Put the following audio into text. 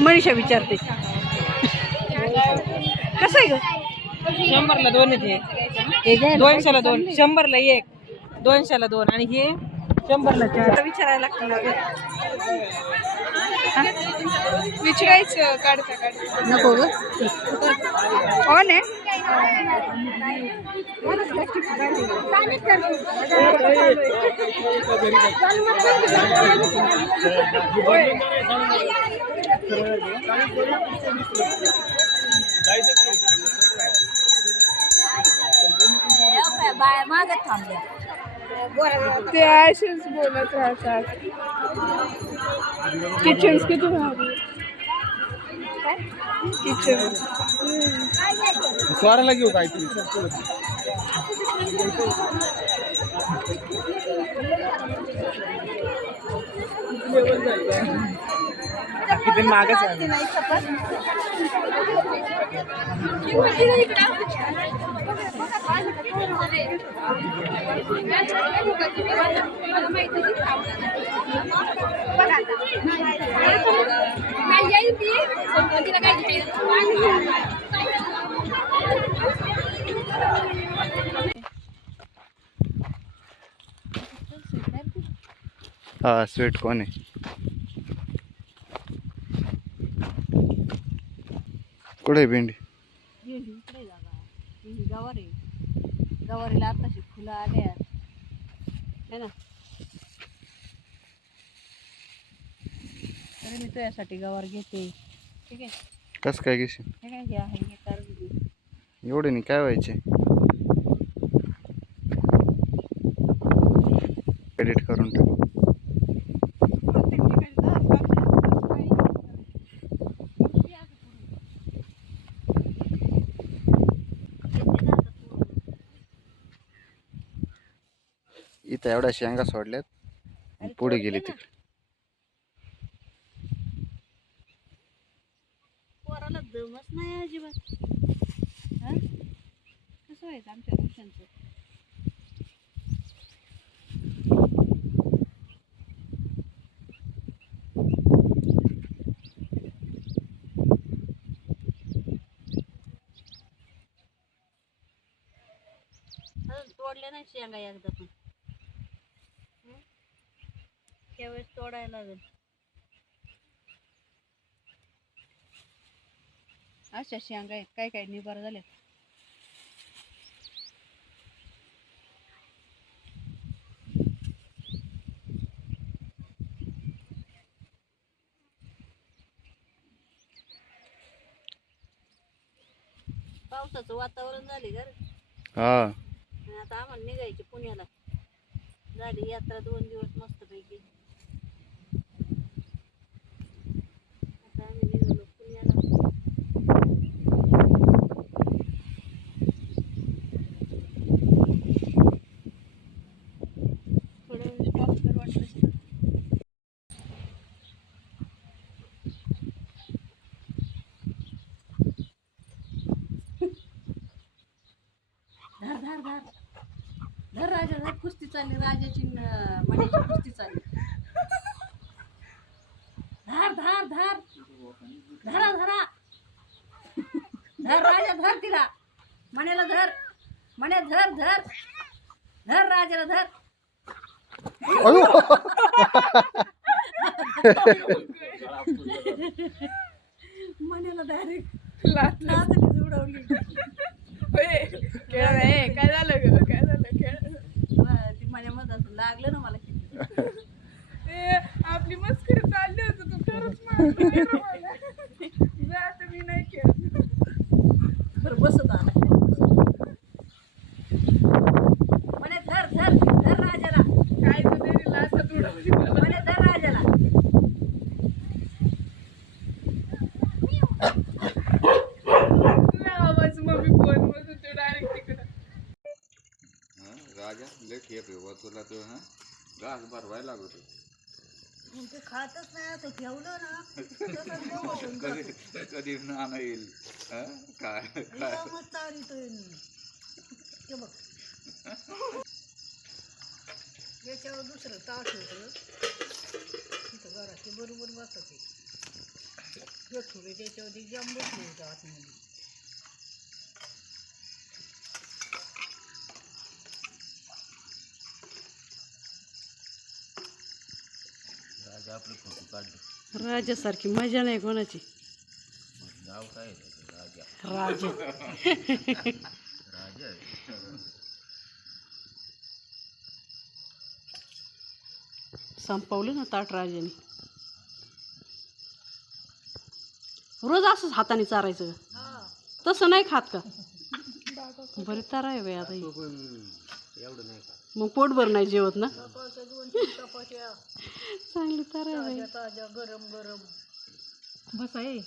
मनीषा विचारते. कसं आहे ग? शंभरला दोन घ्यायला दोनशेला दोन. शंभरला एक दोनशेला दोन. आणि हे शंभरला चार. विचारायला लागतं. विचारायचं काढता काढता. नको ग. ऑन आहे. ते असेच बोलत राहतात. किचन्स किती भारी. किचन स्वाराला घेऊ काहीतरी किती मागच आहे हा स्वीट कोण आहे? कुठे आहे भेंडी? गवार आहे गवारीला आताशी फुलं आल्या. है ना? तरी मी तुझ्यासाठी गवार घेते. ठीक आहे? कसं काय घेशील? हे काय हे आहे? हे टरबूज एवढे नाही काय व्हायचे? इथं एवढ्या शेंगा सोडल्यात. आणि पुढे गेली तिकडे. पोराला दमच नाही अजिबात. हा? कसं व्हायचं आमच्या तोडल्या नाही शेंगा एकदा पण हं? त्यावेळेस तोडायला लागेल अशा शेंगा आहेत. काय काय निबार झाल्या पावसाचं वातावरण झाले का रे? हा. आणि आता आम्हाला निघायचे पुण्याला. झाली यात्रा दोन दिवस मस्त पैकी आता आम्ही निघालो पुण्याला थोडं स्टॉप कर वाटलं तर. धर धर धर धर राजा कुस्ती चालली राजाची मण्याची कुस्ती चालली. धर धर धर. धरा धरा. धर राजा धर तिला. मण्याला धर. मण्या धर धर. धर राजाला धर. मण्याला डायरेक्ट लाचलीच उडवली. काय झालं ग? काय झालं? खेळ हा, ती मण्यामध्ये असं लागलं ना मला किती ए, आपली मस्करी चालली होती तू खरंच मारलं मला. जा आता मी नाही खेळत बरं बसत आला म्हणे धर धर धर राजाला काय तर तरी लाथात उडवली मला. म्हणे धर राजाला तुला आवाज मम्मी फोन मधून तू डायरेक्ट तिकडं ठेप आहे तुला तो हा? घास भरवायला लागतो ते खातच नाही असं ठेवलं ना. तसंच कधी कधी नाना येईल हा? काय काय? मस्त आवडतोय मी. ते बघ. याच्यावर दुसरं ताट होतं. तिथं घरात ते बरोबर बसत ठेवले त्याच्यावरती जाम बसले होते आतमध्ये. राजा आपले फोटो काढले राजासारखी मजा नाही कोणाची नाव काय आहे त्याचं? राजा राजा राजा आहे. संपवलं ना ताट राजाने रोज असंच हाताने चारायचं का तसं नाही खात का बरी तारा आहे बाई आता ही. मग पोटभर नाही जेवत ना? चांगली तारा आहे बाई गरम गरम. बस आहे